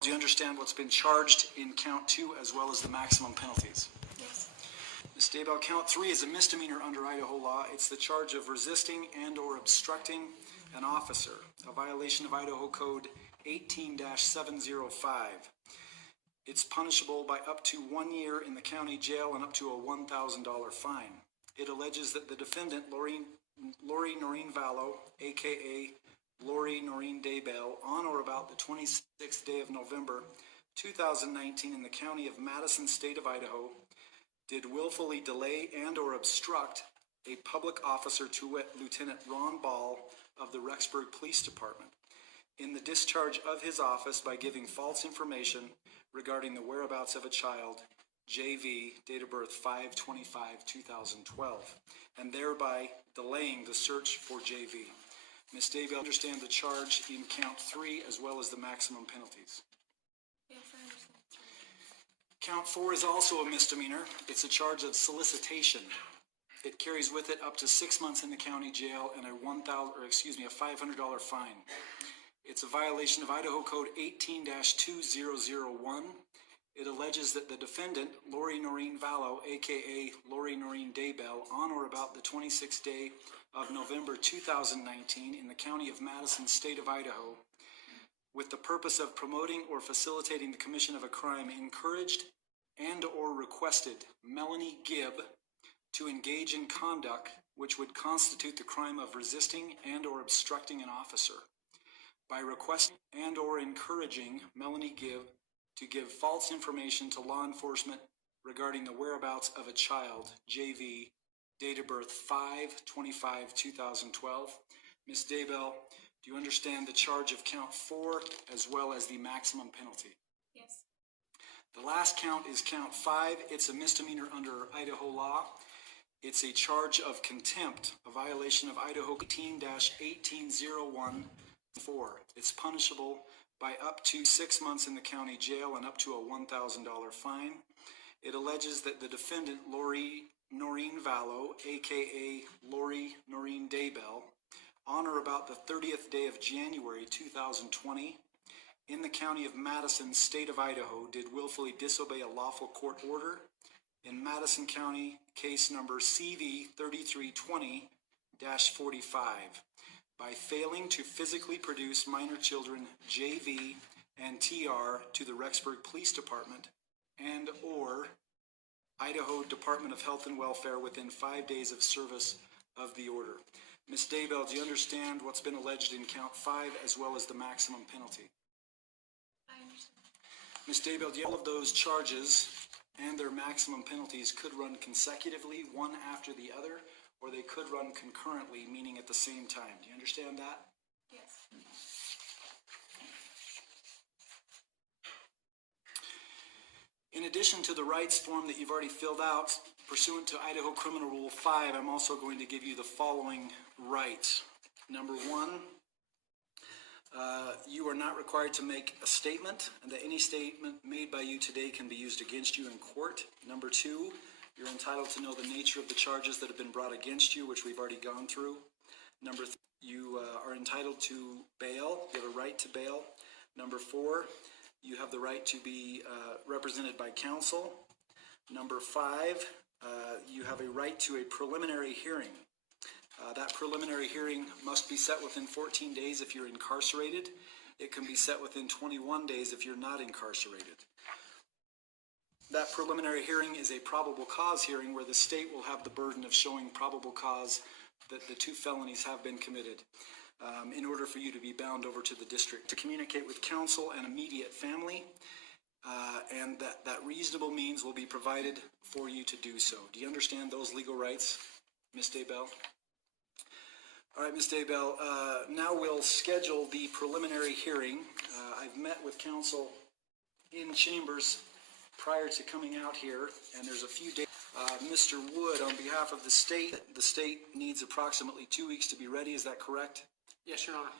Do you understand what's been charged in count 2 as well as the maximum penalties? Yes. Ms. Daybell, count 3 is a misdemeanor under Idaho law. It's the charge of resisting and or obstructing an officer, a violation of Idaho Code 18-705. It's punishable by up to 1 year in the county jail and up to a $1,000 fine. It alleges that the defendant, Lori Noreen Vallow, aka Lori Noreen Daybell, on or about the 26th day of November 2019 in the county of Madison, state of Idaho, did willfully delay and or obstruct a public officer, to wit, Lieutenant Ron Ball of the Rexburg Police Department, in the discharge of his office by giving false information regarding the whereabouts of a child, JV, date of birth 5/25/2012, and thereby delaying the search for JV. Ms. Daybell, understand the charge in count 3 as well as the maximum penalties? Yes, I understand. Count 4 is also a misdemeanor. It's a charge of solicitation. It carries with it up to 6 months in the county jail and a $500 fine. It's a violation of Idaho Code 18-2001. It alleges that the defendant, Lori Noreen Vallow, aka Lori Noreen Daybell, on or about the 26th day of November 2019 in the county of Madison, state of Idaho, with the purpose of promoting or facilitating the commission of a crime, encouraged and or requested Melanie Gibb to engage in conduct which would constitute the crime of resisting and or obstructing an officer, by requesting and or encouraging Melanie Gibb to give false information to law enforcement regarding the whereabouts of a child, JV, date of birth 5/25/2012. Ms. Daybell, do you understand the charge of count 4 as well as the maximum penalty? Yes. The last count is count 5. It's a misdemeanor under Idaho law. It's a charge of contempt, a violation of Idaho 18-1801-4. It's punishable by up to 6 months in the county jail and up to a $1,000 fine. It alleges that the defendant, Lori Noreen Vallow, aka Lori Noreen Daybell, on or about the 30th day of January 2020, in the county of Madison, state of Idaho, did willfully disobey a lawful court order in Madison County, case number CV 3320-45, by failing to physically produce minor children JV and TR to the Rexburg Police Department and or Idaho Department of Health and Welfare within 5 days of service of the order. Ms. Daybell, do you understand what's been alleged in count 5 as well as the maximum penalty? I understand. Ms. Daybell, do you all of those charges and their maximum penalties could run consecutively, one after the other, or they could run concurrently, meaning at the same time? Do you understand that? Yes. In addition to the rights form that you've already filled out, pursuant to Idaho Criminal Rule 5, I'm also going to give you the following rights. Number 1, you are not required to make a statement, and that any statement made by you today can be used against you in court. Number 2, you're entitled to know the nature of the charges that have been brought against you, which we've already gone through. Number 3, you are entitled to bail. You have a right to bail. Number 4, you have the right to be represented by counsel. Number 5, you have a right to a preliminary hearing. That preliminary hearing must be set within 14 days if you're incarcerated. It can be set within 21 days if you're not incarcerated. That preliminary hearing is a probable cause hearing where the state will have the burden of showing probable cause that the 2 felonies have been committed in order for you to be bound over to the district. To communicate with counsel and immediate family, and that reasonable means will be provided for you to do so. Do you understand those legal rights, Ms. Daybell? All right, Ms. Daybell, now we'll schedule the preliminary hearing. I've met with counsel in chambers prior to coming out here, and there's a few days. Mr. Wood, on behalf of the state needs approximately 2 weeks to be ready. Is that correct? Yes, Your Honor.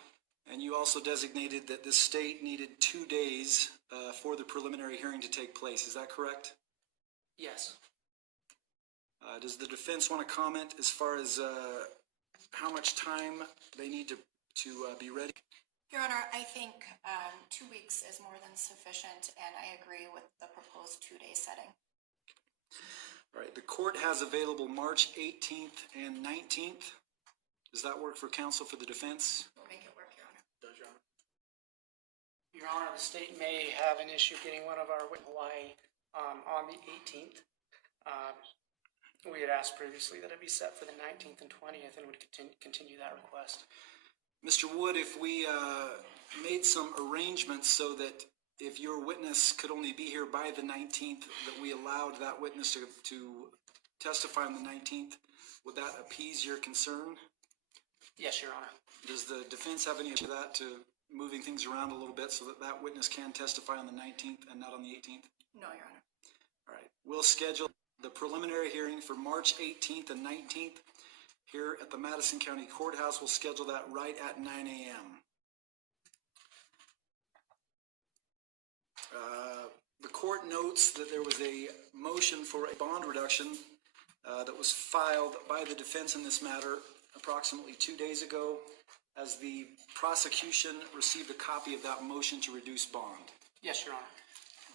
And you also designated that the state needed 2 days for the preliminary hearing to take place. Is that correct? Yes. Does the defense want to comment as far as how much time they need to be ready? Your Honor, I think 2 weeks is more than sufficient, and I agree with the proposed 2-day setting. All right, the court has available March 18th and 19th. Does that work for counsel for the defense? We'll make it work, Your Honor. Does, Your Honor? Your Honor, the state may have an issue getting one of our witnesses in Hawaii on the 18th. We had asked previously that it be set for the 19th and 20th and would continue that request. Mr. Wood, if we made some arrangements so that if your witness could only be here by the 19th, that we allowed that witness to testify on the 19th, would that appease your concern? Yes, Your Honor. Does the defense have any issue with that, to moving things around a little bit so that that witness can testify on the 19th and not on the 18th? No, Your Honor. All right, we'll schedule the preliminary hearing for March 18th and 19th here at the Madison County Courthouse. We'll schedule that right at 9 a.m. The court notes that there was a motion for a bond reduction that was filed by the defense in this matter approximately 2 days ago. Has the prosecution received a copy of that motion to reduce bond? Yes, Your Honor.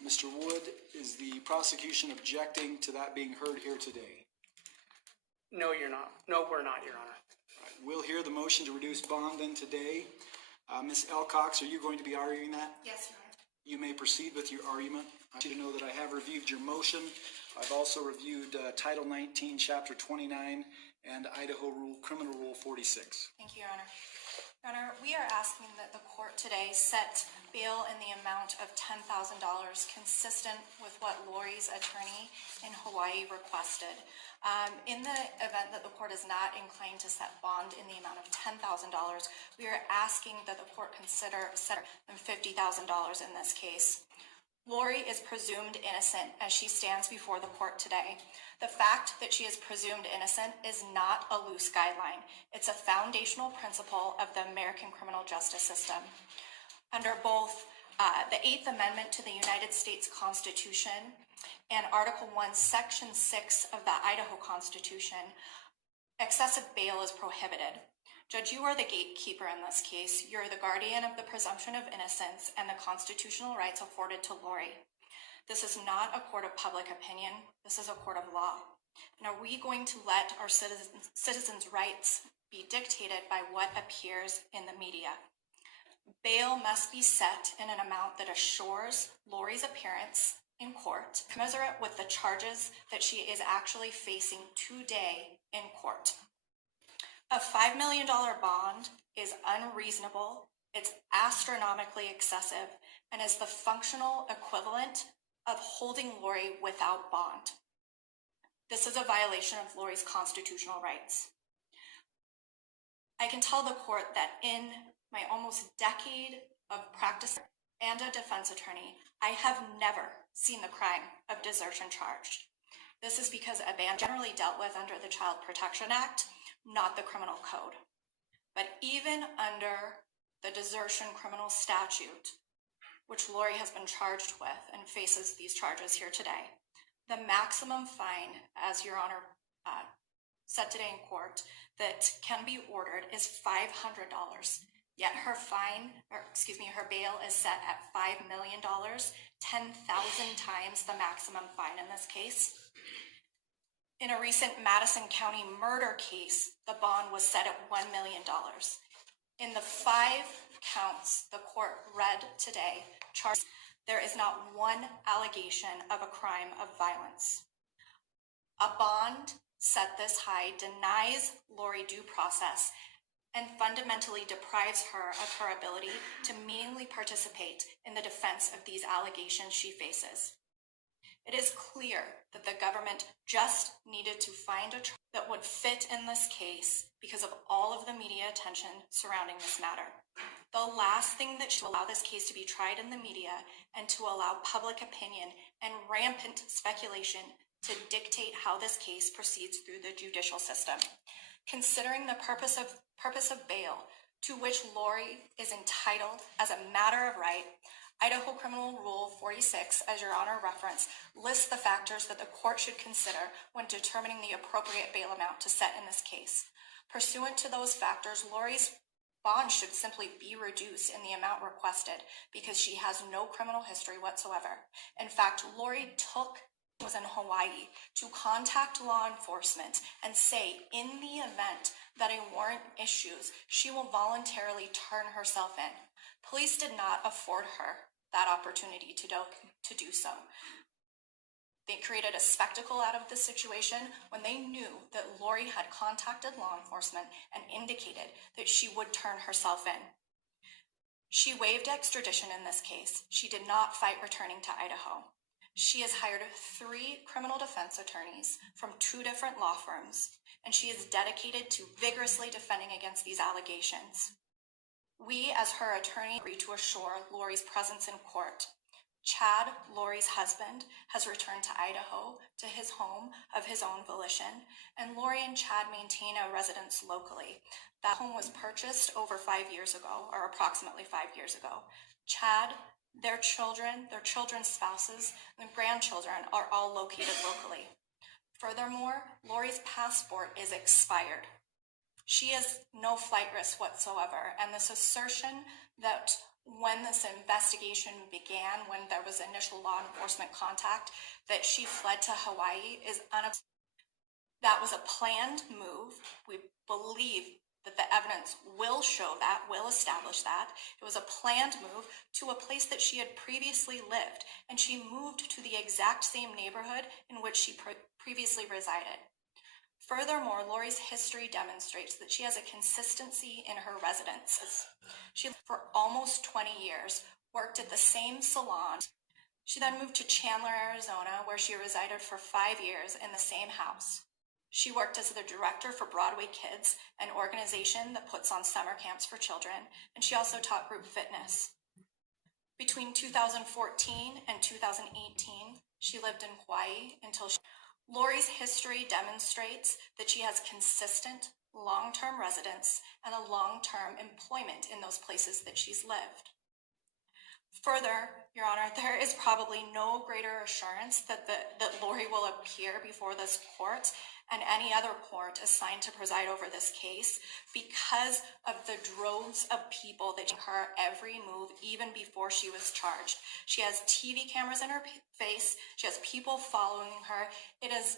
Mr. Wood, is the prosecution objecting to that being heard here today? No, you're not. No, we're not, Your Honor. All right, we'll hear the motion to reduce bond then today. Ms. Elcox, are you going to be arguing that? Yes, Your Honor. You may proceed with your argument. I want you to know that I have reviewed your motion. I've also reviewed Title 19, Chapter 29, and Idaho Criminal Rule 46. Thank you, Your Honor. Your Honor, we are asking that the court today set bail in the amount of $10,000 consistent with what Lori's attorney in Hawaii requested. In the event that the court is not inclined to set bond in the amount of $10,000, we are asking that the court consider $50,000 in this case. Lori is presumed innocent as she stands before the court today. The fact that she is presumed innocent is not a loose guideline. It's a foundational principle of the American criminal justice system. Under both the 8th Amendment to the United States Constitution and Article 1, Section 6 of the Idaho Constitution, excessive bail is prohibited. Judge, you are the gatekeeper in this case. You're the guardian of the presumption of innocence and the constitutional rights afforded to Lori. This is not a court of public opinion. This is a court of law. And are we going to let our citizens' rights be dictated by what appears in the media? Bail must be set in an amount that assures Lori's appearance in court, commensurate with the charges that she is actually facing today in court. A $5 million bond is unreasonable, it's astronomically excessive, and is the functional equivalent of holding Lori without bond. This is a violation of Lori's constitutional rights. I can tell the court that in my almost decade of practice and a defense attorney, I have never seen the crime of desertion charged. This is because a ban generally dealt with under the Child Protection Act, not the criminal code. But even under the desertion criminal statute, which Lori has been charged with and faces these charges here today, the maximum fine, as Your Honor said today in court, that can be ordered is $500. Yet her her bail is set at $5 million, 10,000 times the maximum fine in this case. In a recent Madison County murder case, the bond was set at $1 million. In the 5 counts the court read today, there is not one allegation of a crime of violence. A bond set this high denies Lori due process and fundamentally deprives her of her ability to meaningfully participate in the defense of these allegations she faces. It is clear that the government just needed to find a trial that would fit in this case because of all of the media attention surrounding this matter. The last thing that should allow this case to be tried in the media and to allow public opinion and rampant speculation to dictate how this case proceeds through the judicial system. Considering the purpose of bail, to which Lori is entitled as a matter of right, Idaho Criminal Rule 46, as Your Honor referenced, lists the factors that the court should consider when determining the appropriate bail amount to set in this case. Pursuant to those factors, Lori's bond should simply be reduced in the amount requested because she has no criminal history whatsoever. In fact, Lori was in Hawaii to contact law enforcement and say in the event that a warrant issues, she will voluntarily turn herself in. Police did not afford her that opportunity to do so. They created a spectacle out of the situation when they knew that Lori had contacted law enforcement and indicated that she would turn herself in. She waived extradition in this case. She did not fight returning to Idaho. She has hired 3 criminal defense attorneys from 2 different law firms, and she is dedicated to vigorously defending against these allegations. We, as her attorney, agree to assure Lori's presence in court. Chad, Lori's husband, has returned to Idaho to his home of his own volition, and Lori and Chad maintain a residence locally. That home was purchased over 5 years ago, or approximately 5 years ago. Chad, their children, their children's spouses, and grandchildren are all located locally. Furthermore, Lori's passport is expired. She has no flight risk whatsoever, and this assertion that when this investigation began, when there was initial law enforcement contact, that she fled to Hawaii is that was a planned move. We believe that the evidence will show that, will establish that. It was a planned move to a place that she had previously lived, and she moved to the exact same neighborhood in which she previously resided. Furthermore, Lori's history demonstrates that she has a consistency in her residences. She, for almost 20 years, worked at the same salon. She then moved to Chandler, Arizona, where she resided for 5 years in the same house. She worked as the director for Broadway Kids, an organization that puts on summer camps for children, and she also taught group fitness. Between 2014 and 2018, she lived in Hawaii until Lori's history demonstrates that she has consistent, long-term residence and a long-term employment in those places that she's lived. Further, Your Honor, there is probably no greater assurance that Lori will appear before this court and any other court assigned to preside over this case because of the droves of people that took her every move even before she was charged. She has TV cameras in her face. She has people following her. It is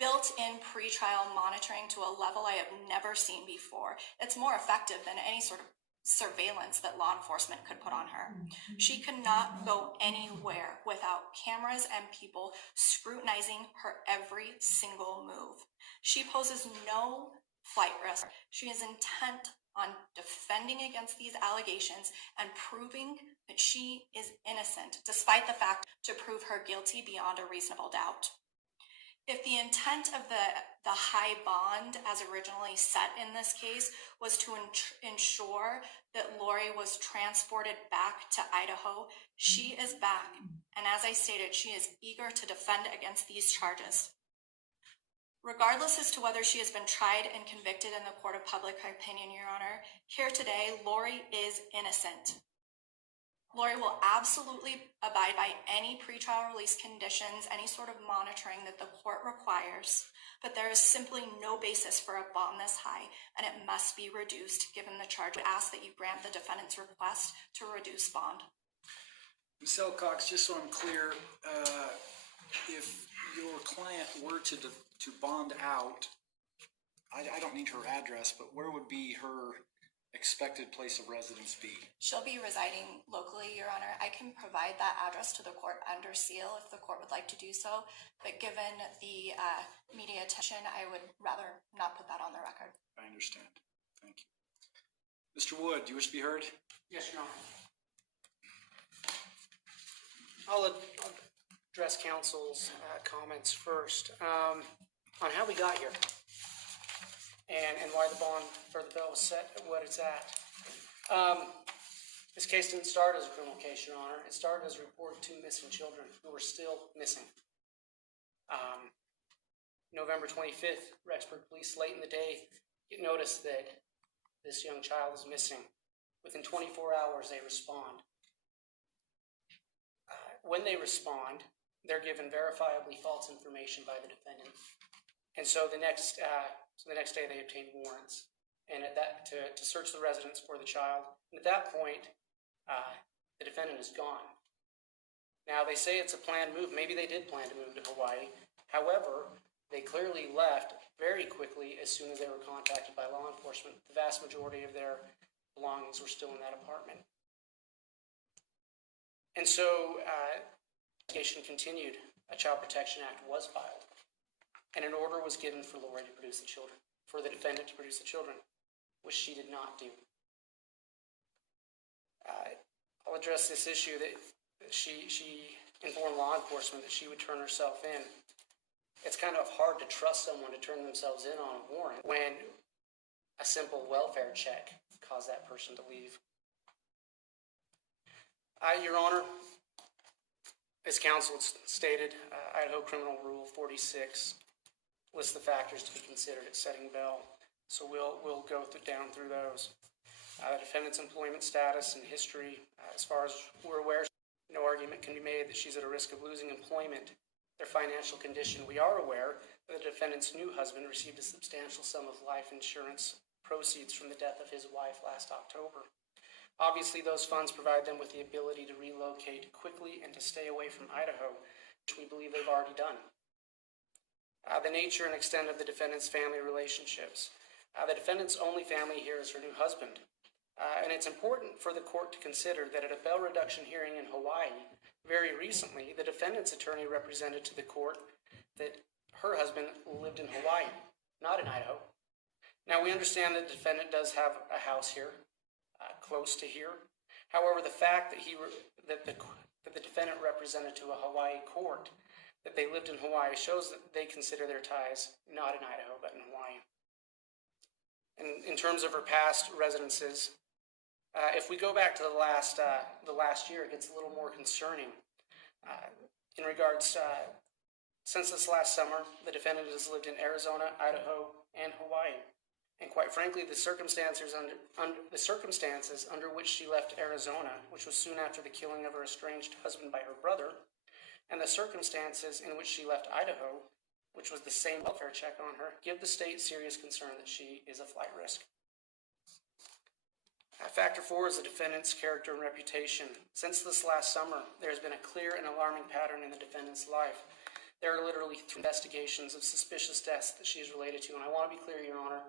built-in pretrial monitoring to a level I have never seen before. It's more effective than any sort of surveillance that law enforcement could put on her. She cannot go anywhere without cameras and people scrutinizing her every single move. She poses no flight risk. She is intent on defending against these allegations and proving that she is innocent, despite the fact to prove her guilty beyond a reasonable doubt. If the intent of the high bond as originally set in this case was to ensure that Lori was transported back to Idaho, she is back. And as I stated, she is eager to defend against these charges. Regardless as to whether she has been tried and convicted in the court of public opinion, Your Honor, here today, Lori is innocent. Lori will absolutely abide by any pretrial release conditions, any sort of monitoring that the court requires, but there is simply no basis for a bond this high, and it must be reduced given the charge. I ask that you grant the defendant's request to reduce bond. Ms. Elcox, just so I'm clear, if your client were to bond out, I don't need her address, but where would be her expected place of residence be? She'll be residing locally, Your Honor. I can provide that address to the court under seal if the court would like to do so, but given the media attention, I would rather not put that on the record. I understand. Thank you. Mr. Wood, do you wish to be heard? Yes, Your Honor. I'll address counsel's comments first on how we got here and why the bond for the bill was set at what it's at. This case didn't start as a criminal case, Your Honor. It started as a report of 2 missing children who were still missing. November 25th, Rexburg Police, late in the day, get notice that this young child is missing. Within 24 hours, they respond. When they respond, they're given verifiably false information by the defendant. And so the next day they obtain warrants. and to search the residence for the child. And at that point, the defendant is gone. Now, they say it's a planned move. Maybe they did plan to move to Hawaii. However, they clearly left very quickly as soon as they were contacted by law enforcement. The vast majority of their belongings were still in that apartment. And so, investigation continued. A Child Protection Act was filed, and an order was given for Lori to produce the children, for the defendant to produce the children, which she did not do. I'll address this issue that she informed law enforcement that she would turn herself in. It's kind of hard to trust someone to turn themselves in on a warrant when a simple welfare check caused that person to leave. Your Honor, as counsel stated, Idaho Criminal Rule 46 lists the factors to be considered at setting bail. So we'll go down through those. The defendant's employment status and history, as far as we're aware, no argument can be made that she's at a risk of losing employment. Their financial condition, we are aware that the defendant's new husband received a substantial sum of life insurance proceeds from the death of his wife last October. Obviously, those funds provide them with the ability to relocate quickly and to stay away from Idaho, which we believe they've already done. The nature and extent of the defendant's family relationships. The defendant's only family here is her new husband. And it's important for the court to consider that at a bail reduction hearing in Hawaii, very recently, the defendant's attorney represented to the court that her husband lived in Hawaii, not in Idaho. Now, we understand that the defendant does have a house here, close to here. However, the fact that the defendant represented to a Hawaii court that they lived in Hawaii shows that they consider their ties not in Idaho, but in Hawaii. And in terms of her past residences, if we go back to the last year, it gets a little more concerning. In regards, since this last summer, the defendant has lived in Arizona, Idaho, and Hawaii. And quite frankly, the circumstances under which she left Arizona, which was soon after the killing of her estranged husband by her brother, and the circumstances in which she left Idaho, which was the same welfare check on her, give the state serious concern that she is a flight risk. Factor 4 is the defendant's character and reputation. Since this last summer, there has been a clear and alarming pattern in the defendant's life. There are literally 3 investigations of suspicious deaths that she is related to, and I want to be clear, Your Honor,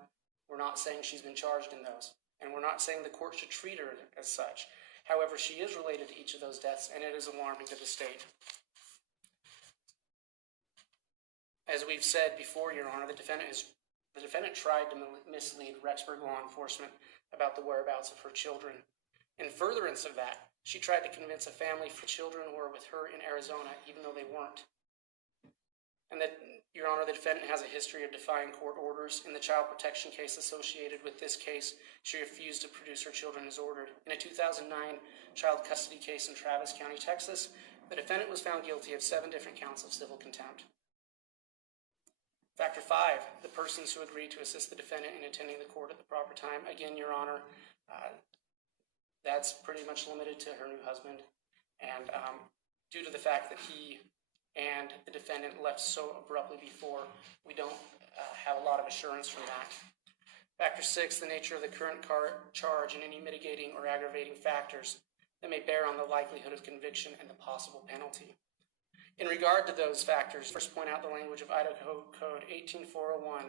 we're not saying she's been charged in those, and we're not saying the court should treat her as such. However, she is related to each of those deaths, and it is alarming to the state. As we've said before, Your Honor, the defendant tried to mislead Rexburg law enforcement about the whereabouts of her children. In furtherance of that, she tried to convince a family for children who were with her in Arizona, even though they weren't. And that, Your Honor, the defendant has a history of defying court orders. In the child protection case associated with this case, she refused to produce her children as ordered. In a 2009 child custody case in Travis County, Texas, the defendant was found guilty of 7 different counts of civil contempt. Factor 5, the persons who agreed to assist the defendant in attending the court at the proper time. Again, Your Honor, that's pretty much limited to her new husband. And due to the fact that he and the defendant left so abruptly before, we don't have a lot of assurance from that. Factor 6, the nature of the current charge and any mitigating or aggravating factors that may bear on the likelihood of conviction and the possible penalty. In regard to those factors, first point out the language of Idaho Code 18401,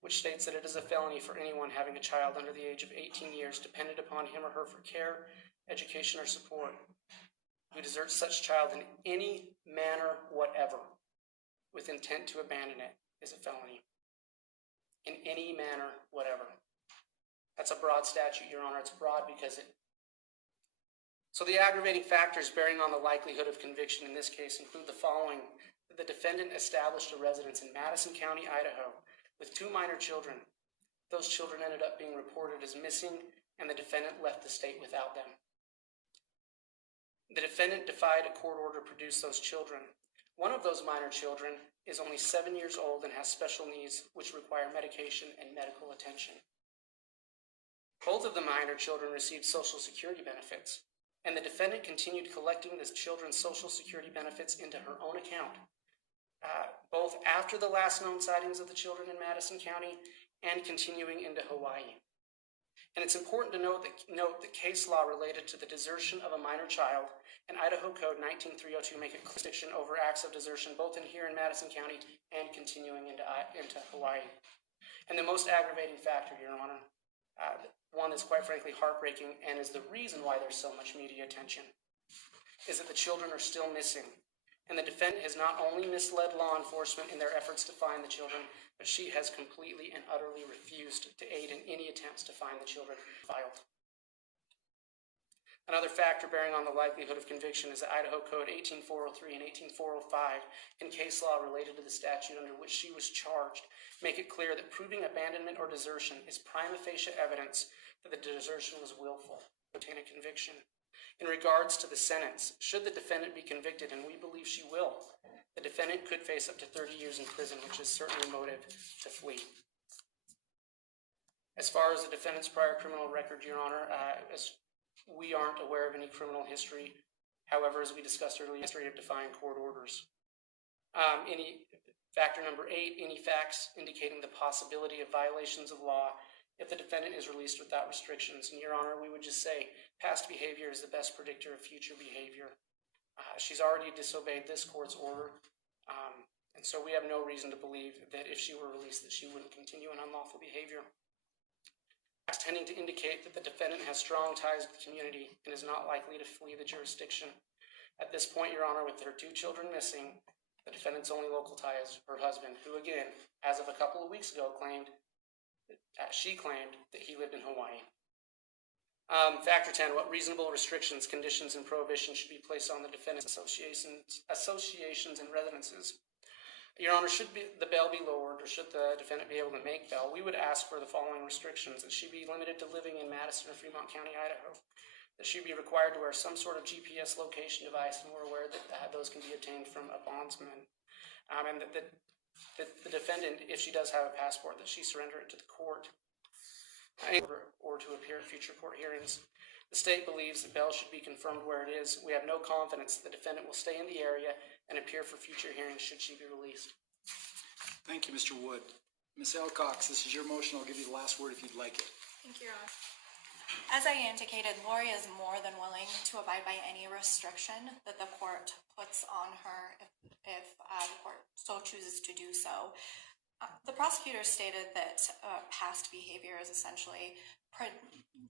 which states that it is a felony for anyone having a child under the age of 18 years dependent upon him or her for care, education, or support, who deserts such child in any manner whatever with intent to abandon it is a felony. In any manner whatever. That's a broad statute, Your Honor. It's broad because So the aggravating factors bearing on the likelihood of conviction in this case include the following. The defendant established a residence in Madison County, Idaho, with 2 minor children. Those children ended up being reported as missing, and the defendant left the state without them. The defendant defied a court order to produce those children. One of those minor children is only 7 years old and has special needs which require medication and medical attention. Both of the minor children received Social Security benefits, and the defendant continued collecting the children's Social Security benefits into her own account, both after the last known sightings of the children in Madison County and continuing into Hawaii. And it's important to note that case law related to the desertion of a minor child and Idaho Code 19302 make it jurisdiction over acts of desertion both here in Madison County and continuing into Hawaii. And the most aggravating factor, Your Honor, one that's quite frankly heartbreaking and is the reason why there's so much media attention, is that the children are still missing. And the defendant has not only misled law enforcement in their efforts to find the children, but she has completely and utterly refused to aid in any attempts to find the children filed. Another factor bearing on the likelihood of conviction is that Idaho Code 18403 and 18405 and case law related to the statute under which she was charged make it clear that proving abandonment or desertion is prima facie evidence that the desertion was willful to obtain a conviction. In regards to the sentence, should the defendant be convicted, and we believe she will, the defendant could face up to 30 years in prison, which is certainly motive to flee. As far as the defendant's prior criminal record, Your Honor, as we aren't aware of any criminal history. However, as we discussed earlier, history of defying court orders. Factor number 8, any facts indicating the possibility of violations of law if the defendant is released without restrictions. And Your Honor, we would just say past behavior is the best predictor of future behavior. She's already disobeyed this court's order, and so we have no reason to believe that if she were released that she wouldn't continue in unlawful behavior. Facts tending to indicate that the defendant has strong ties to the community and is not likely to flee the jurisdiction. At this point, Your Honor, with her 2 children missing, the defendant's only local tie is her husband, who again, as of a couple of weeks ago, she claimed that he lived in Hawaii. Factor 10, what reasonable restrictions, conditions, and prohibitions should be placed on the defendant's associations and residences? Your Honor, should the bail be lowered, or should the defendant be able to make bail, we would ask for the following restrictions: that she be limited to living in Madison or Fremont County, Idaho, that she be required to wear some sort of GPS location device, and we're aware that those can be obtained from a bondsman, and that the defendant, if she does have a passport, that she surrender it to the court or to appear at future court hearings. The state believes that bail should be confirmed where it is. We have no confidence that the defendant will stay in the area and appear for future hearings should she be released. Thank you, Mr. Wood. Ms. Alcox, this is your motion. I'll give you the last word if you'd like it. Thank you, Your Honor. As I indicated, Lori is more than willing to abide by any restriction that the court puts on her if the court so chooses to do so. The prosecutor stated that past behavior is essentially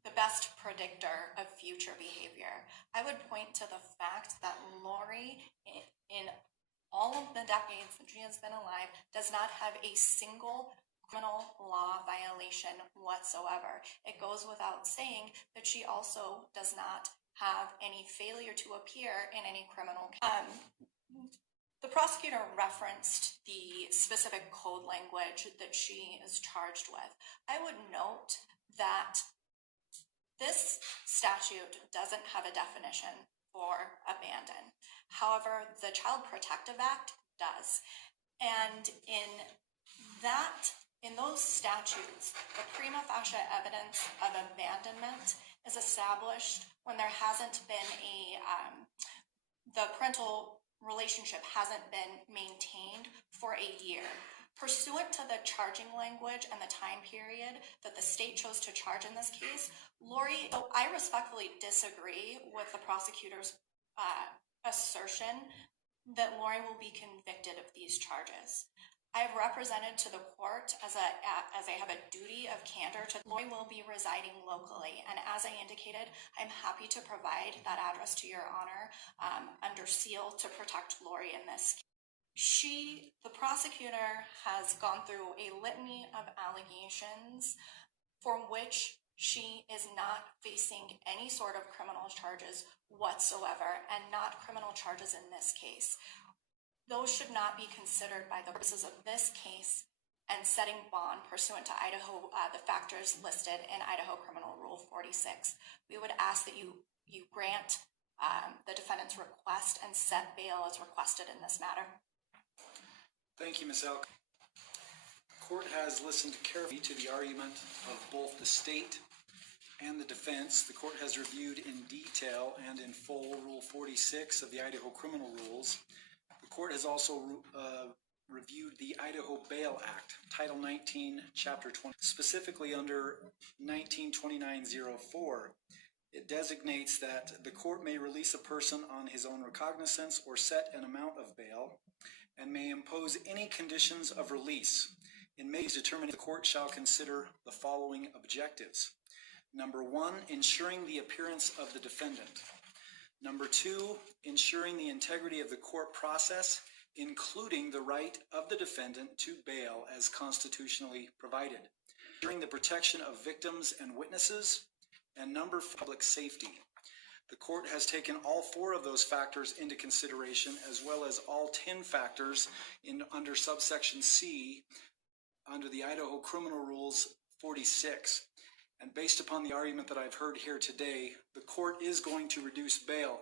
the best predictor of future behavior. I would point to the fact that Lori, in all of the decades that she has been alive, does not have a single criminal law violation whatsoever. It goes without saying that she also does not have any failure to appear in any criminal case. The prosecutor referenced the specific code language that she is charged with. I would note that this statute doesn't have a definition for abandon. However, the Child Protective Act does. And in those statutes, the prima facie evidence of abandonment is established when there hasn't been the parental relationship hasn't been maintained for a year. Pursuant to the charging language and the time period that the state chose to charge in this case, I respectfully disagree with the prosecutor's assertion that Lori will be convicted of these charges. I've represented to the court as I have a duty of candor to Lori will be residing locally, and as I indicated, I'm happy to provide that address to Your Honor under seal to protect Lori in this case. The prosecutor has gone through a litany of allegations for which she is not facing any sort of criminal charges whatsoever, and not criminal charges in this case. Those should not be considered by the purposes of this case and setting bond pursuant to Idaho, the factors listed in Idaho Criminal Rule 46. We would ask that you grant the defendant's request and set bail as requested in this matter. Thank you, Ms. Elk. The court has listened carefully to the argument of both the state and the defense. The court has reviewed in detail and in full Rule 46 of the Idaho Criminal Rules. The court has also reviewed the Idaho Bail Act, Title 19, Chapter 20, specifically under 192904. It designates that the court may release a person on his own recognizance or set an amount of bail, and may impose any conditions of release. In May's determining, the court shall consider the following objectives. Number one, ensuring the appearance of the defendant. Number two, ensuring the integrity of the court process, including the right of the defendant to bail as constitutionally provided. Ensuring the protection of victims and witnesses. And number four, public safety. The court has taken all four of those factors into consideration, as well as all 10 factors under subsection C under the Idaho Criminal Rules 46. And based upon the argument that I've heard here today, the court is going to reduce bail.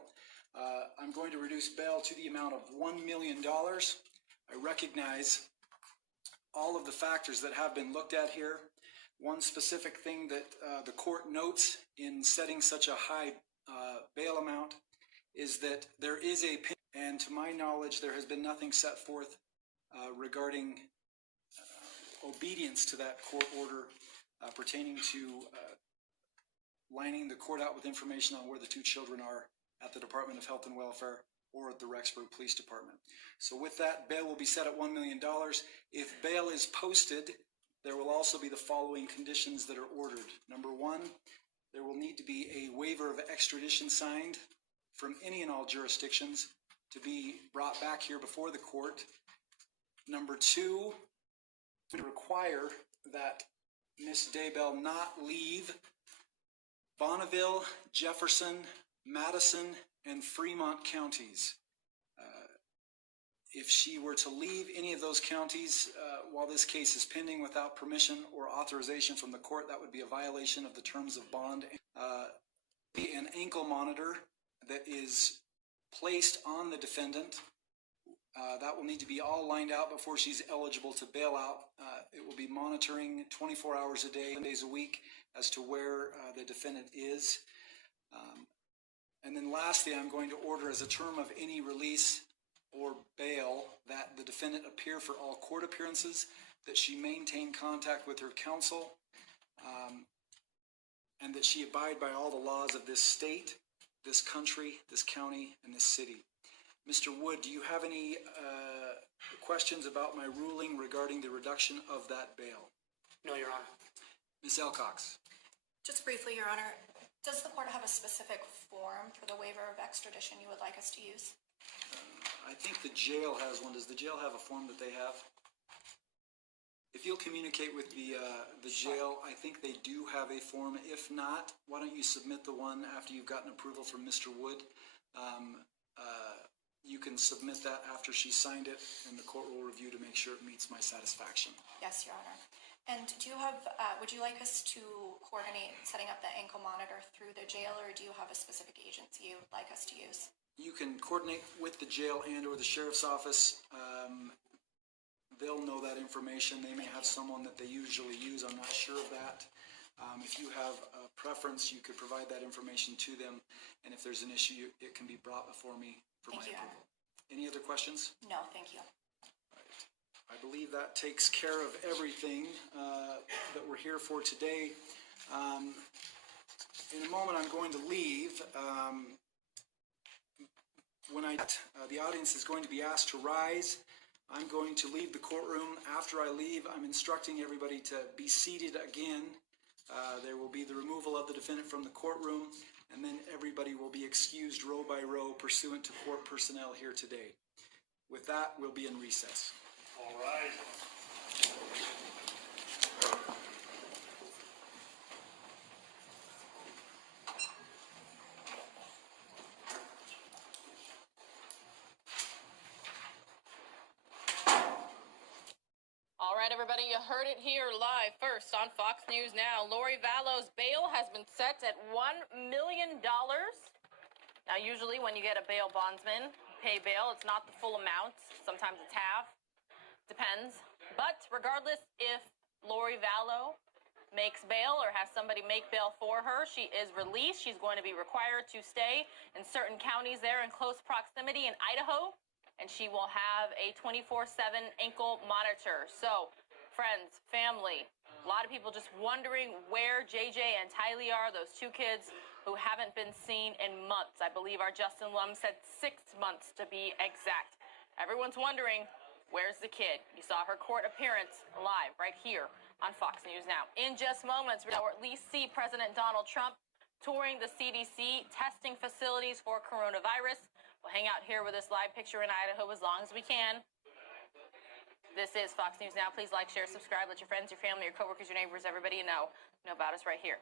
I'm going to reduce bail to the amount of $1 million. I recognize all of the factors that have been looked at here. One specific thing that the court notes in setting such a high bail amount is that there is a pin, and to my knowledge there has been nothing set forth regarding obedience to that court order pertaining to lining the court out with information on where the two children are at the Department of Health and Welfare or at the Rexburg Police Department. So with that, bail will be set at $1 million. If bail is posted, there will also be the following conditions that are ordered. Number one, there will need to be a waiver of extradition signed from any and all jurisdictions to be brought back here before the court. Number two, we require that Ms. Daybell not leave Bonneville, Jefferson, Madison, and Fremont counties. If she were to leave any of those counties while this case is pending without permission or authorization from the court, that would be a violation of the terms of bond. An ankle monitor that is placed on the defendant. That will need to be all lined out before she's eligible to bail out. It will be monitoring 24 hours a day, 7 days a week, as to where the defendant is. And then lastly, I'm going to order as a term of any release or bail that the defendant appear for all court appearances, that she maintain contact with her counsel, and that she abide by all the laws of this state, this country, this county, and this city. Mr. Wood, do you have any questions about my ruling regarding the reduction of that bail? No, Your Honor. Ms. Elcox. Just briefly, Your Honor, does the court have a specific form for the waiver of extradition you would like us to use? I think the jail has one. Does the jail have a form that they have? If you'll communicate with the jail, I think they do have a form. If not, why don't you submit the one after you've gotten approval from Mr. Wood? You can submit that after she signed it, and the court will review to make sure it meets my satisfaction. Yes, Your Honor. And do you have, would you like us to coordinate setting up the ankle monitor through the jail, or do you have a specific agency you would like us to use? You can coordinate with the jail and or the sheriff's office. They'll know that information. They may have someone that they usually use. I'm not sure of that. If you have a preference, you could provide that information to them. And if there's an issue, it can be brought before me for my approval. Any other questions? No, thank you. I believe that takes care of everything that we're here for today. In a moment, I'm going to leave. The audience is going to be asked to rise. I'm going to leave the courtroom. After I leave, I'm instructing everybody to be seated again. There will be the removal of the defendant from the courtroom, and then everybody will be excused row by row pursuant to court personnel here today. With that, we'll be in recess. All right. All right, everybody, you heard it here live first on Fox News Now. Lori Vallows' bail has been set at $1 million. Now, usually when you get a bail bondsman, pay bail, it's not the full amount. Sometimes it's half. Depends. But regardless, if Lori Vallow makes bail or has somebody make bail for her, she is released. She's going to be required to stay in certain counties there in close proximity in Idaho. and she will have a 24/7 ankle monitor. So, friends, family, a lot of people just wondering where JJ and TYLEE are, those two kids who haven't been seen in months. I believe our Justin Lum said 6 months to be exact. Everyone's wondering, where's the kid? You saw her court appearance live right here on Fox News Now. In just moments, we'll at least see President Donald Trump touring the CDC testing facilities for coronavirus. We'll hang out here with this live picture in Idaho as long as we can. This is Fox News Now. Please like, share, subscribe. Let your friends, your family, your coworkers, your neighbors, everybody you know about us right here.